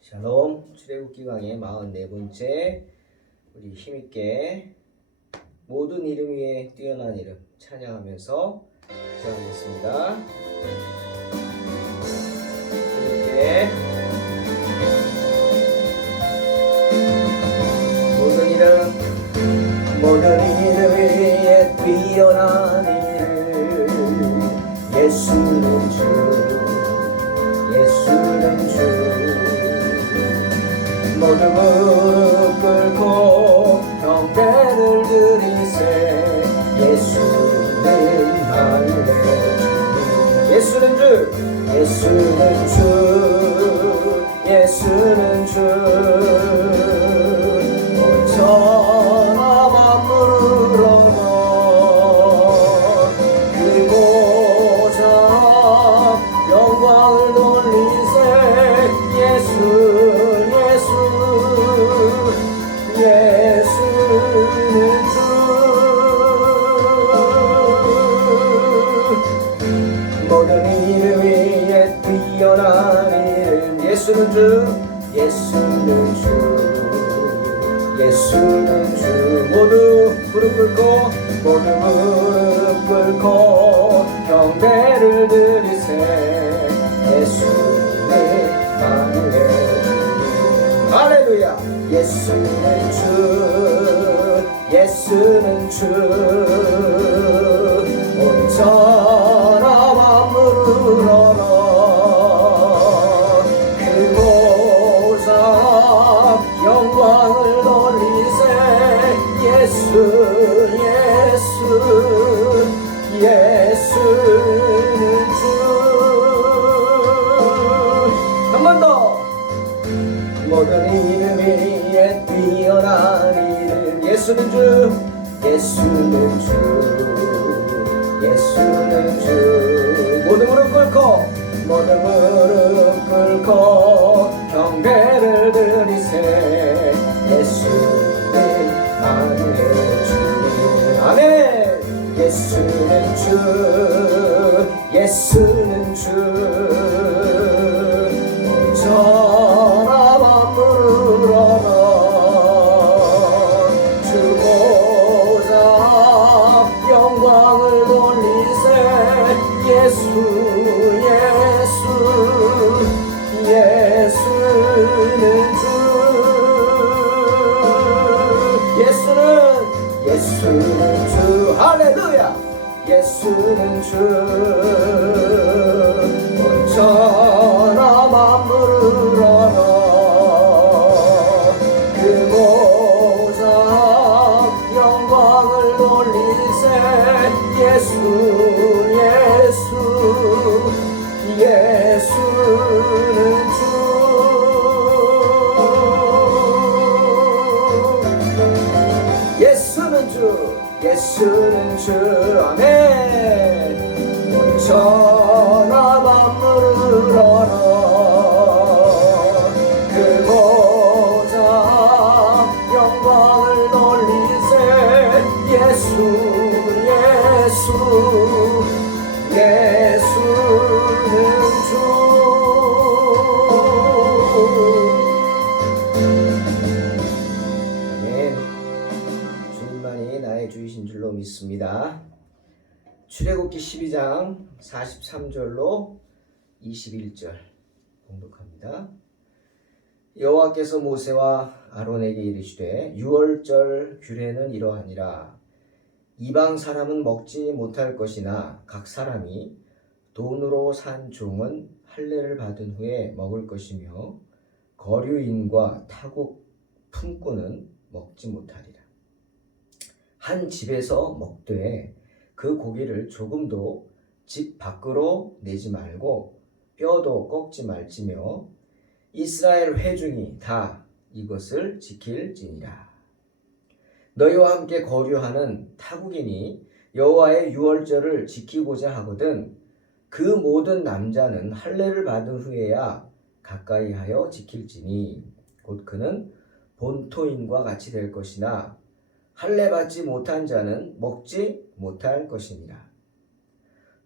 샬롬. 출애굽기 강의 44번째 우리 힘있게 모든 이름 위에 뛰어난 이름 찬양하면서 시작하겠습니다. 힘있게 모든 이름 위에 뛰어난 이름 예수는 주 모든 무릎 꿇고 경배를 드리세 예수는 만유의 예수는 주 온 천하 만물을 얻어 그고자 영광을 돌리세 예수는 주 모든 이름 위에 뛰어난 이름 예수는 주 모두 무릎 꿇고 경배를 드리세 예수는 만유의 주 할렐루야 예수는 주 온 천하 만물을 얻어 그고자 영광을 돌리세 예수는 주 한 번 더 모든 이름 위에 뛰어난 이름 예수는 주 모든 무릎 꿇고 경배를 드리세 예수는 만유의 주 아멘 예수는 주 온 천하 만물을 얻어 주고자 영광을 돌리세 예수는 주 할렐루야 예수는 주 온 천하 만물을 얻어 그고자 영광을 돌리세 예수는 주 예수는 주 아멘 온 천하 만물을 얻어 그고자 영광을 돌리세 예수는 주 주이신 줄로 믿습니다. 출애굽기 12장 43절로 21절 봉독합니다. 여호와께서 모세와 아론에게 이르시되 유월절 규례는 이러하니라. 이방 사람은 먹지 못할 것이나 각 사람이 돈으로 산 종은 할례를 받은 후에 먹을 것이며 거류인과 타국 품꾼은 먹지 못하리라. 한 집에서 먹되 그 고기를 조금도 집 밖으로 내지 말고 뼈도 꺾지 말지며 이스라엘 회중이 다 이것을 지킬지니라. 너희와 함께 거류하는 타국인이 여호와의 유월절을 지키고자 하거든 그 모든 남자는 할례를 받은 후에야 가까이 하여 지킬지니 곧 그는 본토인과 같이 될 것이나 할례 받지 못한 자는 먹지 못할 것이니라.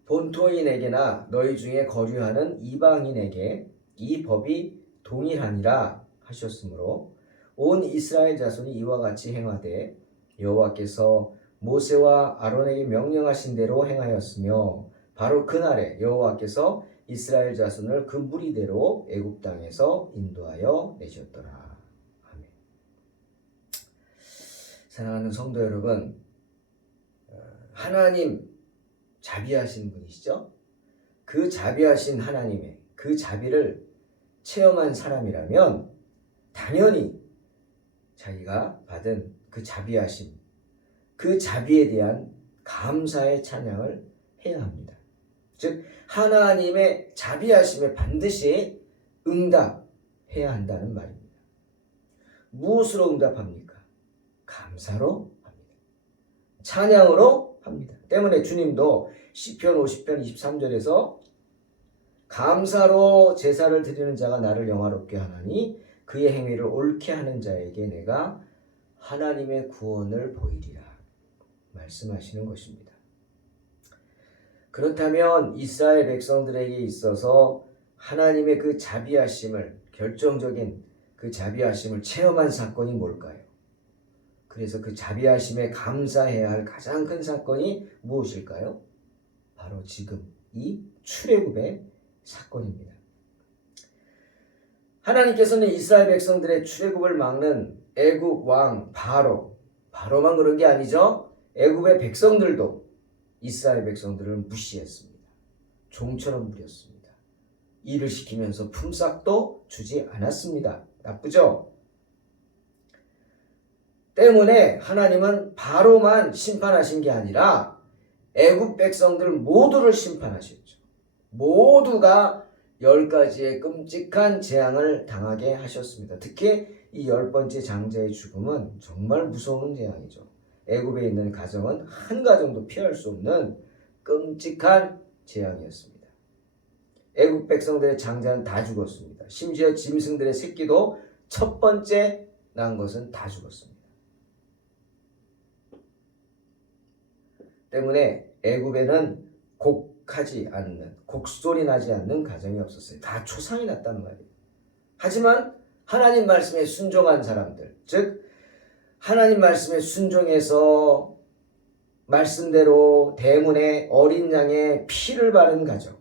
본토인에게나 너희 중에 거류하는 이방인에게 이 법이 동일하니라 하셨으므로 온 이스라엘 자손이 이와 같이 행하되 여호와께서 모세와 아론에게 명령하신 대로 행하였으며 바로 그날에 여호와께서 이스라엘 자손을 그 무리대로 애굽 땅에서 인도하여 내셨더라. 아멘. 사랑하는 성도 여러분, 하나님 자비하신 분이시죠? 그 자비하신 하나님의 그 자비를 체험한 사람이라면 당연히 자기가 받은 그 자비하심, 그 자비에 대한 감사의 찬양을 해야 합니다. 즉 하나님의 자비하심에 반드시 응답해야 한다는 말입니다. 무엇으로 응답합니까? 감사로 합니다. 찬양으로 합니다. 때문에 주님도 시편 50편 23절에서 감사로 제사를 드리는 자가 나를 영화롭게 하나니 그의 행위를 옳게 하는 자에게 내가 하나님의 구원을 보이리라 말씀하시는 것입니다. 그렇다면 이스라엘 백성들에게 있어서 하나님의 그 자비하심을, 결정적인 그 자비하심을 체험한 사건이 뭘까요? 그래서 그 자비하심에 감사해야 할 가장 큰 사건이 무엇일까요? 바로 지금 이 출애굽의 사건입니다. 하나님께서는 이스라엘 백성들의 출애굽을 막는 애굽 왕 바로만 그런 게 아니죠. 애굽의 백성들도 이스라엘 백성들을 무시했습니다. 종처럼 부렸습니다. 일을 시키면서 품삯도 주지 않았습니다. 나쁘죠? 때문에 하나님은 바로만 심판하신 게 아니라 애굽 백성들 모두를 심판하셨죠. 모두가 10가지의 끔찍한 재앙을 당하게 하셨습니다. 특히 이 10번째 장자의 죽음은 정말 무서운 재앙이죠. 애굽에 있는 가정은 한 가정도 피할 수 없는 끔찍한 재앙이었습니다. 애굽 백성들의 장자는 다 죽었습니다. 심지어 짐승들의 새끼도 첫 번째 난 것은 다 죽었습니다. 때문에 애굽에는 곡소리 나지 않는 가정이 없었어요. 다 초상이 났단 말이에요. 하지만 하나님 말씀에 순종한 사람들, 즉 하나님 말씀에 순종해서 말씀대로 대문에 어린 양의 피를 바른 가정.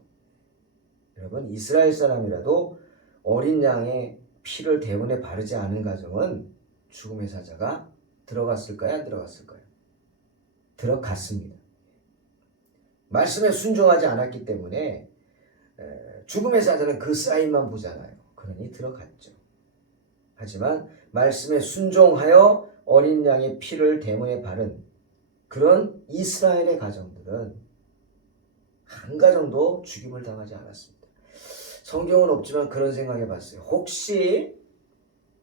여러분, 이스라엘 사람이라도 어린 양의 피를 대문에 바르지 않은 가정은 죽음의 사자가 들어갔을까요? 안 들어갔을까요? 들어갔습니다. 말씀에 순종하지 않았기 때문에 죽음의 사자는 그 사인만 보잖아요. 그러니 들어갔죠. 하지만 말씀에 순종하여 어린 양의 피를 대문에 바른 그런 이스라엘의 가정들은 한 가정도 죽임을 당하지 않았습니다. 성경은 없지만 그런 생각해 봤어요. 혹시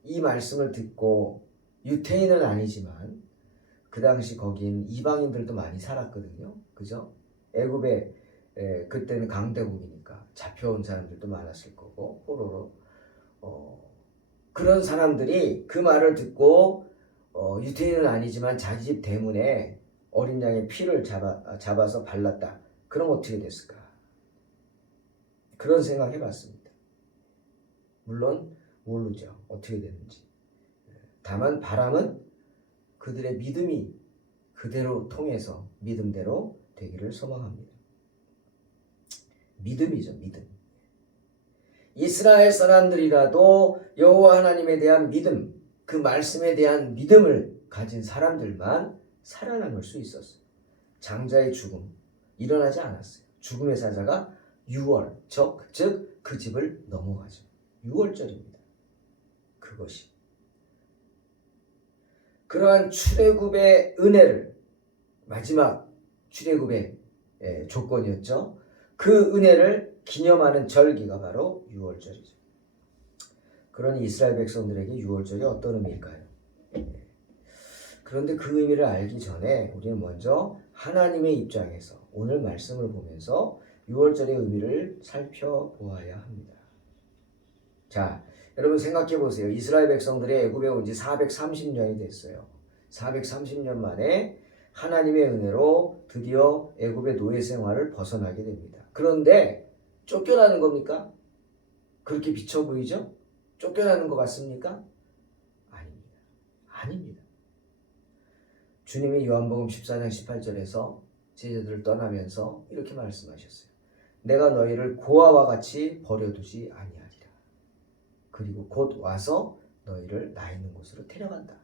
이 말씀을 듣고 유태인은 아니지만 그 당시 거긴 이방인들도 많이 살았거든요. 그죠? 애굽에 그때는 강대국이니까 잡혀온 사람들도 많았을 거고 포로로 그런 사람들이 그 말을 듣고 유태인은 아니지만 자기 집 대문에 어린 양의 피를 잡아서 발랐다. 그럼 어떻게 됐을까? 그런 생각 해봤습니다. 물론 모르죠. 어떻게 됐는지. 다만 바람은 그들의 믿음이 그대로 통해서 믿음대로 되기를 소망합니다. 믿음이죠, 믿음. 이스라엘 사람들이라도 여호와 하나님에 대한 믿음, 그 말씀에 대한 믿음을 가진 사람들만 살아남을 수 있었어요. 장자의 죽음 일어나지 않았어요. 죽음의 사자가 즉 그 집을 넘어가죠. 6월절입니다. 그것이 그러한 출애굽의 은혜를 마지막 출애굽의 조건이었죠. 그 은혜를 기념하는 절기가 바로 6월절이죠. 그러니 이스라엘 백성들에게 6월절이 어떤 의미일까요? 그런데 그 의미를 알기 전에 우리는 먼저 하나님의 입장에서 오늘 말씀을 보면서 6월절의 의미를 살펴보아야 합니다. 자, 여러분 생각해 보세요. 이스라엘 백성들이 애굽에 온 지 430년이 됐어요. 430년 만에 하나님의 은혜로 드디어 애굽의 노예 생활을 벗어나게 됩니다. 그런데 쫓겨나는 겁니까? 그렇게 비쳐 보이죠? 쫓겨나는 것 같습니까? 아닙니다. 아닙니다. 주님이 요한복음 14장 18절에서 제자들을 떠나면서 이렇게 말씀하셨어요. 내가 너희를 고아와 같이 버려두지 아니하리라. 그리고 곧 와서 너희를 나 있는 곳으로 데려간다.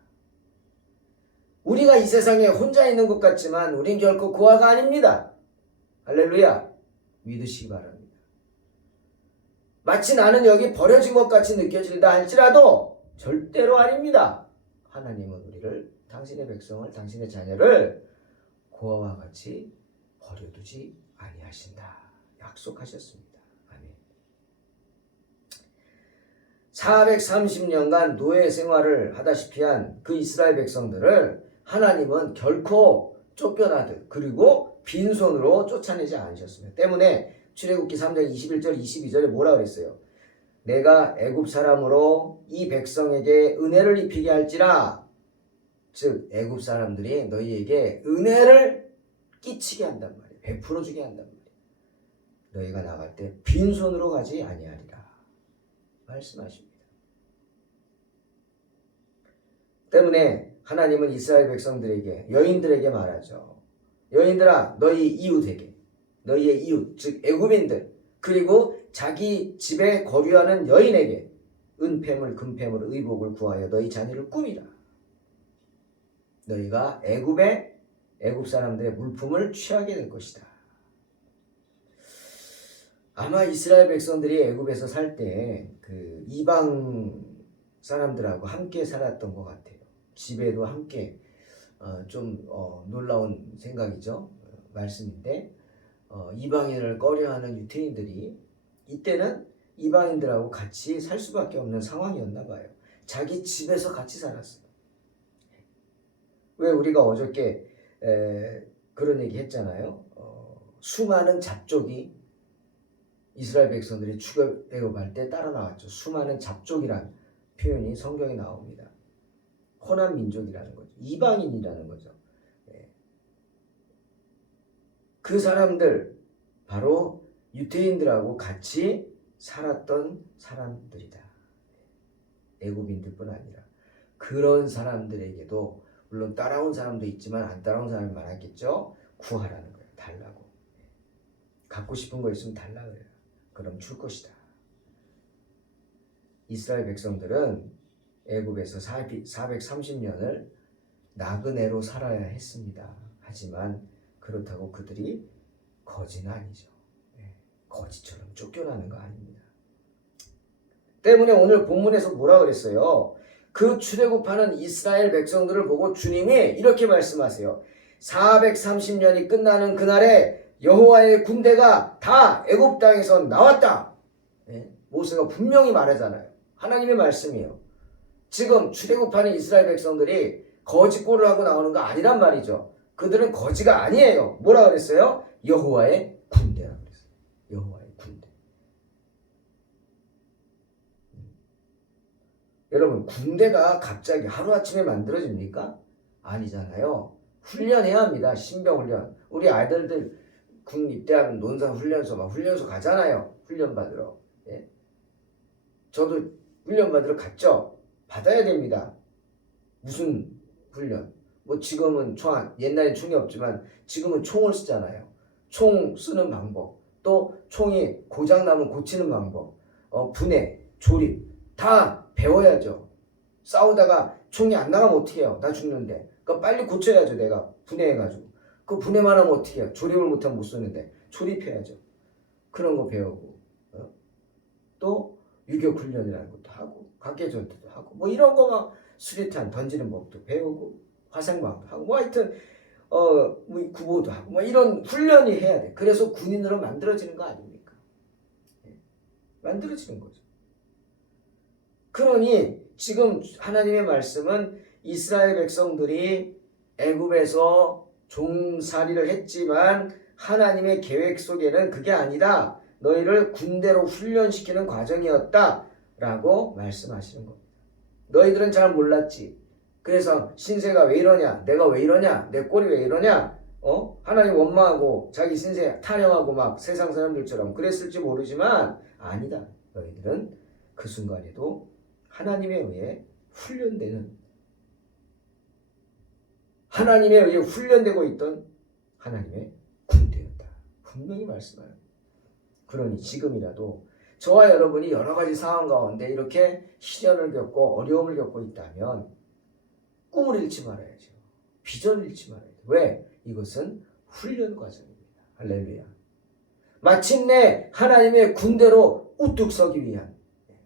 우리가 이 세상에 혼자 있는 것 같지만 우린 결코 고아가 아닙니다. 할렐루야. 믿으시기 바랍니다. 마치 나는 여기 버려진 것 같이 느껴질다 할지라도 절대로 아닙니다. 하나님은 우리를, 당신의 백성을, 당신의 자녀를 고아와 같이 버려두지 아니하신다. 약속하셨습니다. 아멘. 430년간 노예 생활을 하다시피 한 그 이스라엘 백성들을 하나님은 결코 쫓겨나듯 그리고 빈손으로 쫓아내지 않으셨습니다. 때문에 출애굽기 3장 21절 22절에 뭐라 그랬어요? 내가 애굽 사람으로 이 백성에게 은혜를 입히게 할지라, 즉 애굽 사람들이 너희에게 은혜를 끼치게 한단 말이에요. 베풀어 주게 한단 말이에요. 너희가 나갈 때 빈손으로 가지 아니하리라 말씀하십니다. 때문에 하나님은 이스라엘 백성들에게, 여인들에게 말하죠. 여인들아, 너희 이웃에게, 너희의 이웃, 즉 애굽인들, 그리고 자기 집에 거류하는 여인에게 은폐물, 금폐물, 의복을 구하여 너희 자녀를 꾸미라. 너희가 애굽 사람들의 물품을 취하게 될 것이다. 아마 이스라엘 백성들이 애굽에서 살 때 그 이방 사람들하고 함께 살았던 것 같아요. 집에도 함께 좀 놀라운 생각이죠. 말씀인데 이방인을 꺼려하는 유태인들이 이때는 이방인들하고 같이 살 수밖에 없는 상황이었나 봐요. 자기 집에서 같이 살았어요. 왜 우리가 어저께 그런 얘기 했잖아요. 수많은 잡족이 이스라엘 백성들이 출애굽할 때 따라 나왔죠. 수많은 잡족이란 표현이 성경에 나옵니다. 호남 민족이라는 거죠. 이방인이라는 거죠. 그 사람들 바로 유대인들하고 같이 살았던 사람들이다. 애굽인들뿐 아니라 그런 사람들에게도 물론 따라온 사람도 있지만 안 따라온 사람이 많았겠죠. 구하라는 거예요. 달라고. 갖고 싶은 거 있으면 달라 그래요. 그럼 줄 것이다. 이스라엘 백성들은 애굽에서 430년을 나그네로 살아야 했습니다. 하지만 그렇다고 그들이 거지는 아니죠. 거지처럼 쫓겨나는 거 아닙니다. 때문에 오늘 본문에서 뭐라 그랬어요? 그 출애굽하는 이스라엘 백성들을 보고 주님이 이렇게 말씀하세요. 430년이 끝나는 그날에 여호와의 군대가 다 애굽 땅에서 나왔다. 모세가 분명히 말하잖아요. 하나님의 말씀이에요. 지금 출애굽하는 이스라엘 백성들이 거지 꼴을 하고 나오는 거 아니란 말이죠. 그들은 거지가 아니에요. 뭐라 그랬어요? 여호와의 군대라고 그랬어요. 여호와의 군대. 여러분, 군대가 갑자기 하루아침에 만들어집니까? 아니잖아요. 훈련해야 합니다. 신병훈련. 우리 아이들들 군 입대하면 논사훈련소 막 훈련소 가잖아요. 훈련 받으러. 저도 훈련 받으러 갔죠. 받아야 됩니다. 무슨 훈련? 뭐 지금은 옛날엔 총이 없지만 지금은 총을 쓰잖아요. 총 쓰는 방법, 또 총이 고장나면 고치는 방법, 분해, 조립 다 배워야죠. 싸우다가 총이 안 나가면 어떻게 해요? 나 죽는데. 그러니까 빨리 고쳐야죠. 내가 분해해가지고. 그 분해만 하면 어떻게 해요? 조립을 못하면 못 쓰는데 조립해야죠. 그런 거 배우고 또 유격훈련이라는 것도 하고 각개전투도 하고 뭐 이런 거 막 수류탄 던지는 법도 배우고 화생방도 하고 뭐 하여튼 뭐 구보도 하고 뭐 이런 훈련이 해야 돼. 그래서 군인으로 만들어지는 거 아닙니까? 만들어지는 거죠. 그러니 지금 하나님의 말씀은 이스라엘 백성들이 애굽에서 종살이를 했지만 하나님의 계획 속에는 그게 아니다. 너희를 군대로 훈련시키는 과정이었다 라고 말씀하시는 겁니다. 너희들은 잘 몰랐지. 그래서 신세가 왜 이러냐, 내가 왜 이러냐, 내 꼴이 왜 이러냐, 하나님 원망하고 자기 신세 타령하고 막 세상 사람들처럼 그랬을지 모르지만 아니다. 너희들은 그 순간에도 하나님에 의해 훈련되고 있던 하나님의 군대였다. 분명히 말씀하여요. 그러니 지금이라도 저와 여러분이 여러 가지 상황 가운데 이렇게 시련을 겪고 어려움을 겪고 있다면 꿈을 잃지 말아야죠. 비전을 잃지 말아야죠. 왜? 이것은 훈련 과정입니다. 할렐루야. 마침내 하나님의 군대로 우뚝 서기 위한,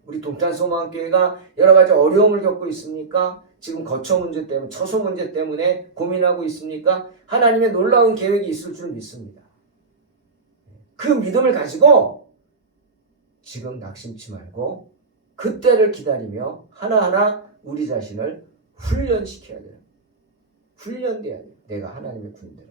우리 동탄소망교회가 여러 가지 어려움을 겪고 있습니까? 지금 거처 문제 때문에, 처소 문제 때문에 고민하고 있습니까? 하나님의 놀라운 계획이 있을 줄 믿습니다. 그 믿음을 가지고 지금 낙심치 말고 그때를 기다리며 하나하나 우리 자신을 훈련시켜야 돼요. 훈련돼야 돼요. 내가 하나님의 군대로.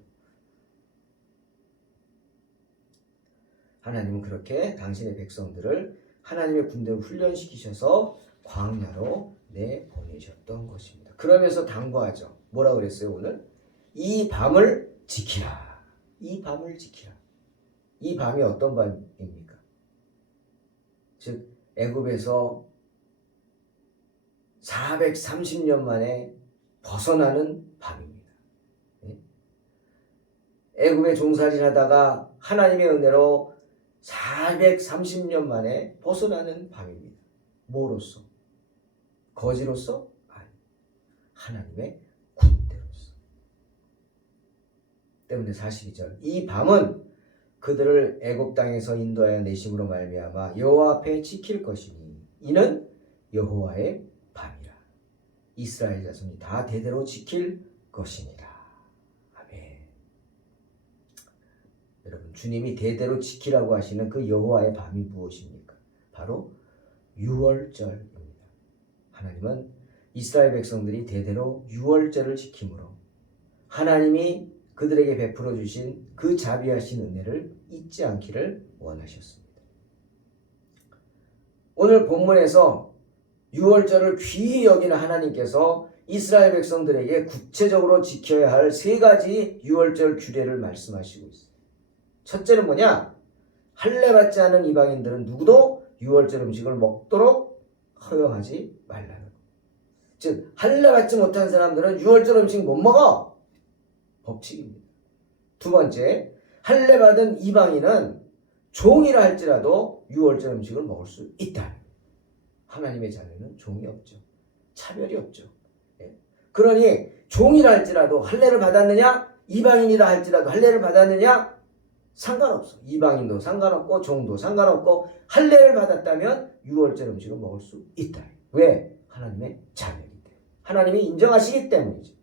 하나님은 그렇게 당신의 백성들을 하나님의 군대로 훈련시키셔서 광야로 내보내셨던 것입니다. 그러면서 당부하죠. 뭐라고 그랬어요 오늘? 이 밤을 지키라. 이 밤을 지키라. 이 밤이 어떤 밤입니까? 즉 애굽에서 430년 만에 벗어나는 밤입니다. 애굽에 종살이하다가 하나님의 은혜로 430년 만에 벗어나는 밤입니다. 뭐로써? 거지로서? 아니, 하나님의 군대로서. 때문에 42절 이 밤은 그들을 애굽 땅에서 인도하여 내심으로 말미암아 여호와 앞에 지킬 것이니 이는 여호와의 밤이라. 이스라엘 자손이 다 대대로 지킬 것이니라. 아멘. 여러분, 주님이 대대로 지키라고 하시는 그 여호와의 밤이 무엇입니까? 바로 유월절입니다. 하나님은 이스라엘 백성들이 대대로 유월절을 지킴으로 하나님이 그들에게 베풀어 주신 그 자비하신 은혜를 잊지 않기를 원하셨습니다. 오늘 본문에서 유월절을 귀히 여기는 하나님께서 이스라엘 백성들에게 구체적으로 지켜야 할 세 가지 유월절 규례를 말씀하시고 있습니다. 첫째는 뭐냐? 할례받지 않은 이방인들은 누구도 유월절 음식을 먹도록 허용하지 말라는 것. 즉 할례받지 못한 사람들은 유월절 음식 못 먹어. 법칙입니다. 두 번째, 할례받은 이방인은 종이라 할지라도 유월절 음식을 먹을 수 있다. 하나님의 자녀는 종이 없죠. 차별이 없죠. 그러니 종이라 할지라도 할례를 받았느냐, 이방인이라 할지라도 할례를 받았느냐 상관없어. 이방인도 상관없고 종도 상관없고 할례를 받았다면 유월절 음식을 먹을 수 있다. 왜? 하나님의 자녀이기 때문에. 하나님이 인정하시기 때문이죠.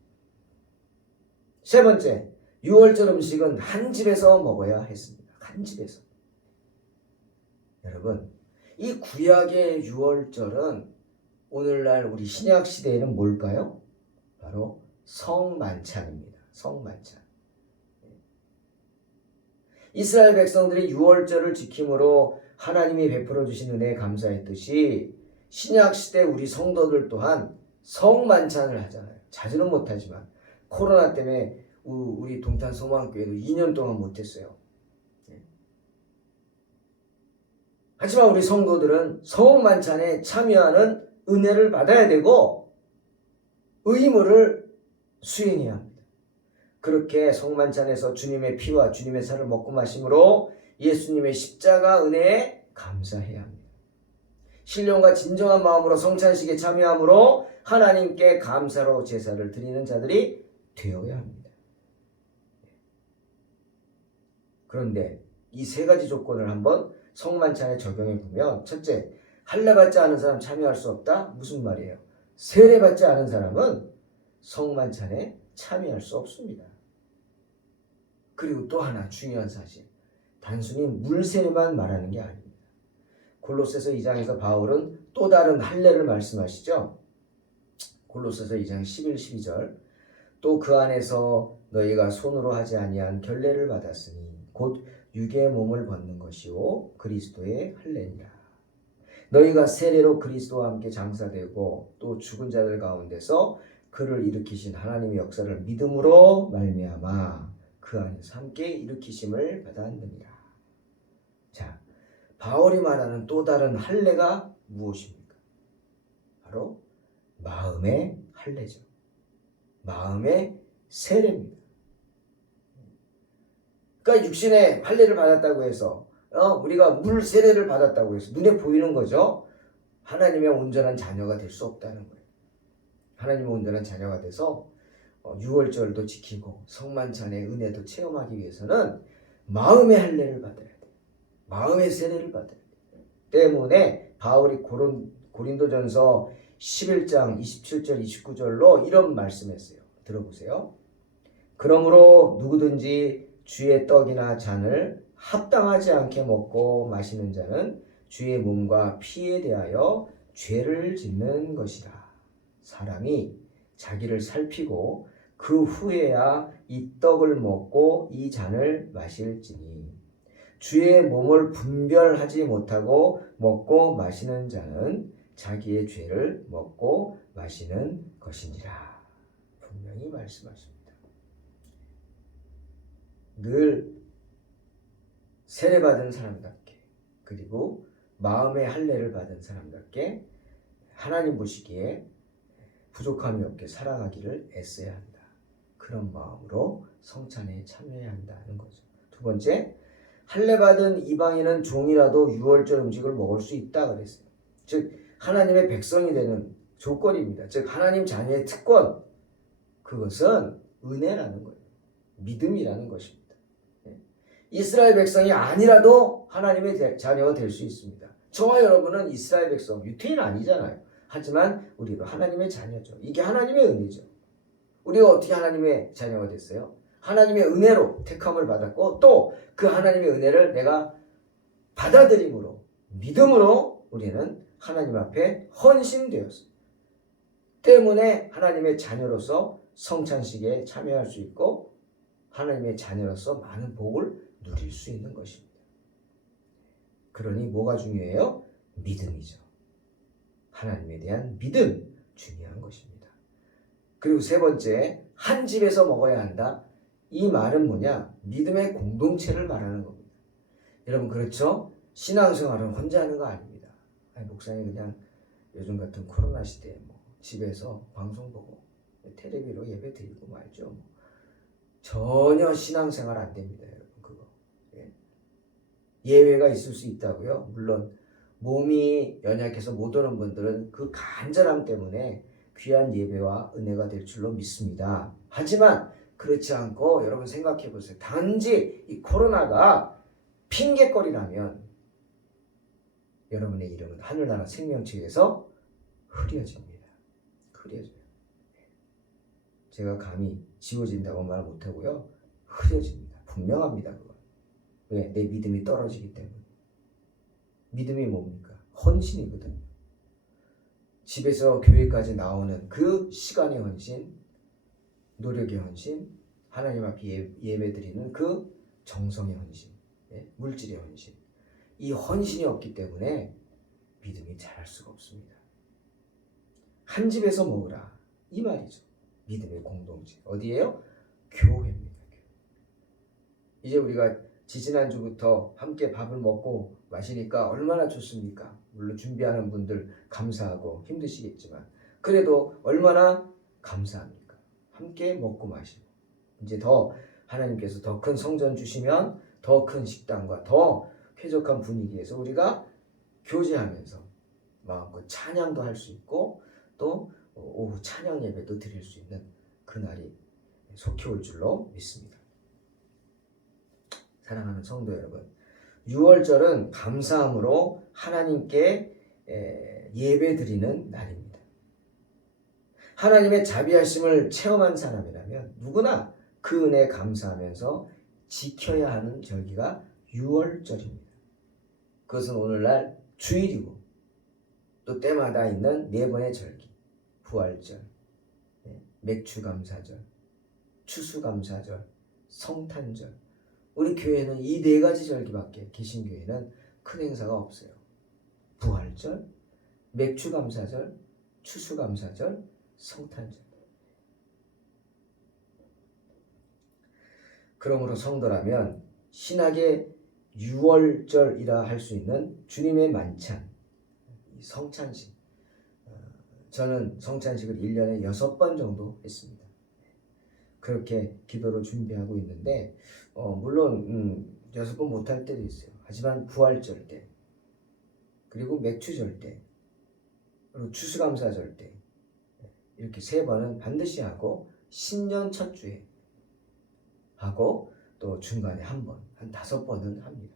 세 번째, 유월절 음식은 한 집에서 먹어야 했습니다. 한 집에서. 여러분, 이 구약의 유월절은 오늘날 우리 신약 시대에는 뭘까요? 바로 성만찬입니다. 성만찬. 이스라엘 백성들이 유월절을 지킴으로 하나님이 베풀어 주신 은혜에 감사했듯이 신약 시대 우리 성도들 또한 성만찬을 하잖아요. 자주는 못하지만 코로나 때문에 우리 동탄 소망교회도 2년 동안 못했어요. 하지만 우리 성도들은 성만찬에 참여하는 은혜를 받아야 되고 의무를 수행해야 합니다. 그렇게 성만찬에서 주님의 피와 주님의 살을 먹고 마심으로 예수님의 십자가 은혜에 감사해야 합니다. 신령과 진정한 마음으로 성찬식에 참여함으로 하나님께 감사로 제사를 드리는 자들이 되어야 합니다. 그런데 이 세 가지 조건을 한번 성만찬에 적용해 보면, 첫째, 할례받지 않은 사람 참여할 수 없다? 무슨 말이에요? 세례받지 않은 사람은 성만찬에 참여할 수 없습니다. 그리고 또 하나 중요한 사실, 단순히 물세례만 말하는 게 아닙니다. 골로새서 2장에서 바울은 또 다른 할례를 말씀하시죠. 골로새서 2장 11, 12절 또 그 안에서 너희가 손으로 하지 아니한 결례를 받았으니 곧 육의 몸을 벗는 것이요 그리스도의 할례니라. 너희가 세례로 그리스도와 함께 장사되고 또 죽은 자들 가운데서 그를 일으키신 하나님의 역사를 믿음으로 말미암아 그 안에서 함께 일으키심을 받았느니라. 자, 바울이 말하는 또 다른 할례가 무엇입니까? 바로 마음의 할례죠. 마음의 세례입니다. 그러니까 육신의 할례를 받았다고 해서 우리가 물 세례를 받았다고 해서 눈에 보이는 거죠. 하나님의 온전한 자녀가 될 수 없다는 거예요. 하나님의 온전한 자녀가 돼서 유월절도 지키고 성만찬의 은혜도 체험하기 위해서는 마음의 할례를 받아야 돼요. 마음의 세례를 받아야 돼요. 때문에 바울이 고린도전서 11장 27절 29절로 이런 말씀했어요. 들어보세요. 그러므로 누구든지 주의 떡이나 잔을 합당하지 않게 먹고 마시는 자는 주의 몸과 피에 대하여 죄를 짓는 것이라. 사람이 자기를 살피고 그 후에야 이 떡을 먹고 이 잔을 마실지니 주의 몸을 분별하지 못하고 먹고 마시는 자는 자기의 죄를 먹고 마시는 것이니라. 분명히 말씀하십니다. 늘 세례받은 사람답게 그리고 마음의 할례를 받은 사람답게 하나님 보시기에 부족함이 없게 살아가기를 애써야 한다. 그런 마음으로 성찬에 참여해야 한다는 거죠. 두 번째, 할례 받은 이방인은 종이라도 유월절 음식을 먹을 수 있다 그랬어요. 즉 하나님의 백성이 되는 조건입니다. 즉 하나님 자녀의 특권, 그것은 은혜라는 거예요. 믿음이라는 것입니다. 이스라엘 백성이 아니라도 하나님의 자녀가 될 수 있습니다. 저와 여러분은 이스라엘 백성, 유태인 아니잖아요. 하지만 우리도 하나님의 자녀죠. 이게 하나님의 은혜죠. 우리가 어떻게 하나님의 자녀가 됐어요? 하나님의 은혜로 택함을 받았고 또 그 하나님의 은혜를 내가 받아들임으로 믿음으로 우리는 하나님 앞에 헌신되었어요. 때문에 하나님의 자녀로서 성찬식에 참여할 수 있고 하나님의 자녀로서 많은 복을 누릴 수 있는 것입니다. 그러니 뭐가 중요해요? 믿음이죠. 하나님에 대한 믿음 중요한 것입니다. 그리고 세 번째, 한 집에서 먹어야 한다. 이 말은 뭐냐? 믿음의 공동체를 말하는 겁니다. 여러분 그렇죠? 신앙생활은 혼자 하는 거 아닙니다. 목사님 그냥 요즘 같은 코로나 시대에 집에서 방송 보고 텔레비로 예배 드리고 말죠. 전혀 신앙생활 안 됩니다. 여러분 그거. 예외가 있을 수 있다고요. 물론 몸이 연약해서 못 오는 분들은 그 간절함 때문에 귀한 예배와 은혜가 될 줄로 믿습니다. 하지만 그렇지 않고 여러분 생각해 보세요. 단지 이 코로나가 핑계거리라면 여러분의 이름은 하늘나라 생명책에서 흐려집니다. 흐려져요. 제가 감히 지워진다고 말 못하고요. 흐려집니다. 분명합니다. 그건. 왜? 내 믿음이 떨어지기 때문에. 믿음이 뭡니까? 헌신이거든요. 집에서 교회까지 나오는 그 시간의 헌신, 노력의 헌신, 하나님 앞에 예배드리는 그 정성의 헌신, 물질의 헌신. 이 헌신이 없기 때문에 믿음이 자랄 수가 없습니다. 한 집에서 먹으라. 이 말이죠. 믿음의 공동체. 어디예요? 교회입니다. 이제 우리가 지지난주부터 함께 밥을 먹고 마시니까 얼마나 좋습니까? 물론 준비하는 분들 감사하고 힘드시겠지만 그래도 얼마나 감사합니까? 함께 먹고 마시고 이제 더 하나님께서 더 큰 성전 주시면 더 큰 식당과 더 쾌적한 분위기에서 우리가 교제하면서 마음껏 찬양도 할 수 있고 또 오후 찬양 예배도 드릴 수 있는 그날이 속히 올 줄로 믿습니다. 사랑하는 성도 여러분, 6월절은 감사함으로 하나님께 예배 드리는 날입니다. 하나님의 자비하심을 체험한 사람이라면 누구나 그 은혜에 감사하면서 지켜야 하는 절기가 6월절입니다. 그것은 오늘날 주일이고 또 때마다 있는 네 번의 절기, 부활절, 맥주감사절, 추수감사절, 성탄절. 우리 교회는 이 네 가지 절기밖에 개신교회는 큰 행사가 없어요. 부활절, 맥주감사절, 추수감사절, 성탄절. 그러므로 성도라면 신학의 유월절이라 할 수 있는 주님의 만찬, 성찬식. 저는 성찬식을 1년에 6번 정도 했습니다. 그렇게 기도로 준비하고 있는데 물론 6번 못할 때도 있어요. 하지만 부활절 때, 그리고 맥주절 때, 그리고 추수감사절 때 이렇게 3번은 반드시 하고 신년 첫 주에 하고 또 중간에 한 번, 한 5번은 합니다.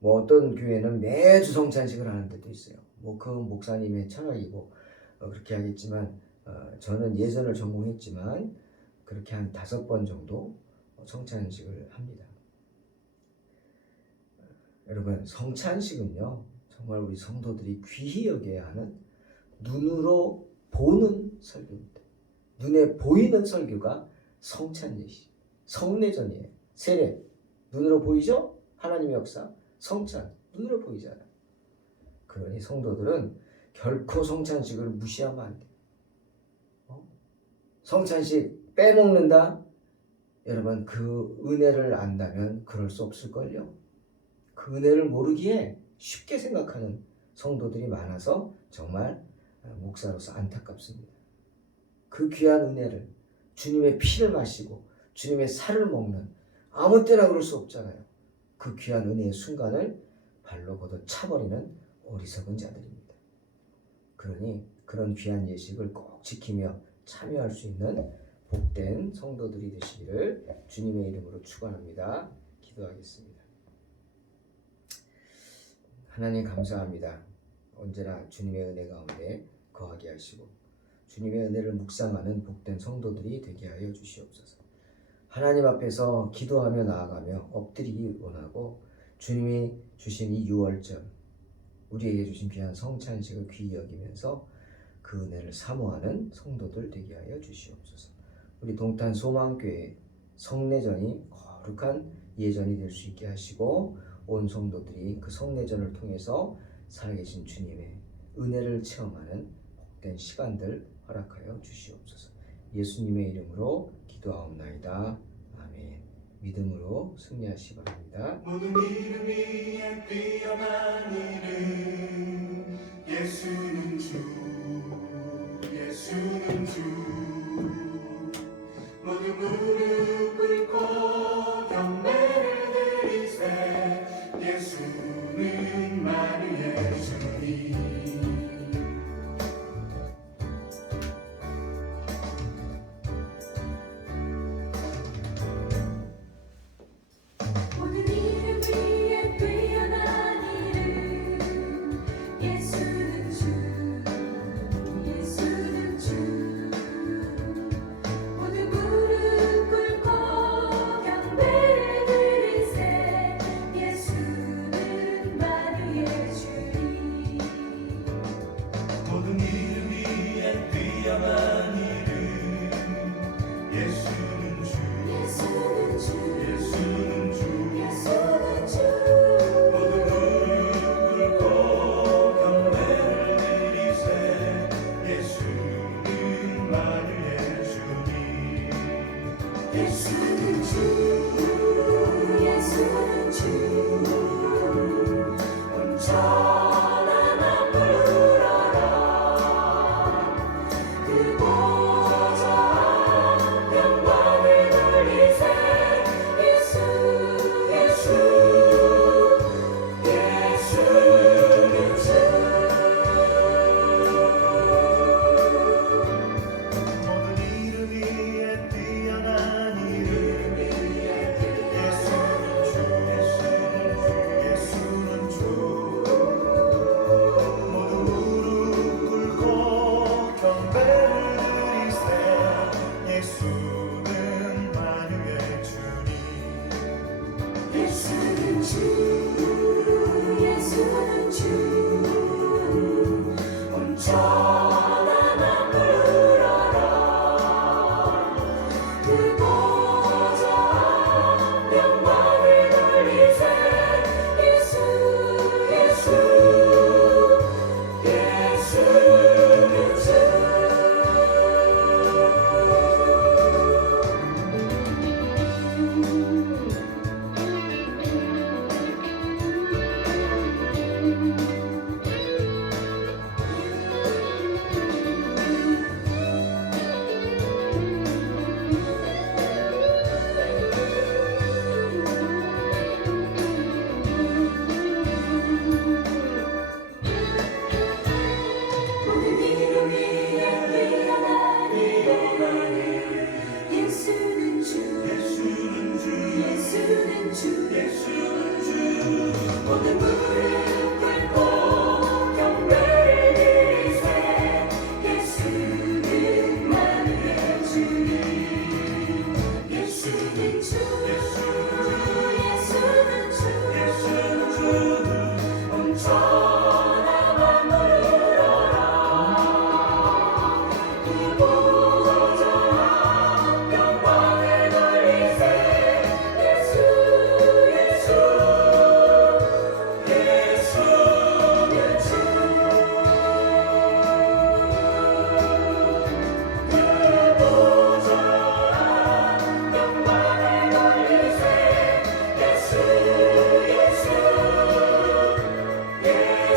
뭐 어떤 교회는 매주 성찬식을 하는 데도 있어요. 뭐 그 목사님의 철학이고 그렇게 하겠지만 저는 예전을 전공했지만 그렇게 한 5번 정도 성찬식을 합니다. 여러분, 성찬식은요 정말 우리 성도들이 귀히 여겨야 하는 눈으로 보는 설교입니다. 눈에 보이는 설교가 성찬예식, 성례전이에요. 세례, 눈으로 보이죠? 하나님의 역사. 성찬, 눈으로 보이잖아요. 그러니 성도들은 결코 성찬식을 무시하면 안 돼요. 성찬식 빼먹는다? 여러분, 그 은혜를 안다면 그럴 수 없을걸요. 그 은혜를 모르기에 쉽게 생각하는 성도들이 많아서 정말 목사로서 안타깝습니다. 그 귀한 은혜를, 주님의 피를 마시고 주님의 살을 먹는, 아무 때나 그럴 수 없잖아요. 그 귀한 은혜의 순간을 발로 걷어 차버리는 어리석은 자들입니다. 그러니 그런 귀한 예식을 꼭 지키며 참여할 수 있는 복된 성도들이 되시기를 주님의 이름으로 축원합니다. 기도하겠습니다. 하나님 감사합니다. 언제나 주님의 은혜 가운데 거하게 하시고 주님의 은혜를 묵상하는 복된 성도들이 되게 하여 주시옵소서. 하나님 앞에서 기도하며 나아가며 엎드리기 원하고 주님이 주신 이 유월절, 우리에게 주신 귀한 성찬식을 귀히 여기면서 그 은혜를 사모하는 성도들 되게 하여 주시옵소서. 우리 동탄 소망교회 성례전이 거룩한 예전이 될 수 있게 하시고 온 성도들이 그 성례전을 통해서 살아계신 주님의 은혜를 체험하는 복된 시간들 허락하여 주시옵소서. 예수님의 이름으로 기도하옵나이다. 아멘. 믿음으로 승리하시기 바랍니다. 모든 이름 위에 뛰어난 이름 예수는 주, 예수는 주. 모든 무릎 꿇고 경배를 드리세 예수는 만유의 주님.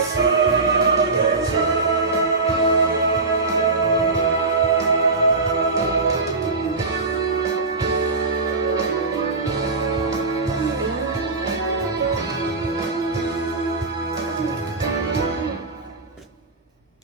예수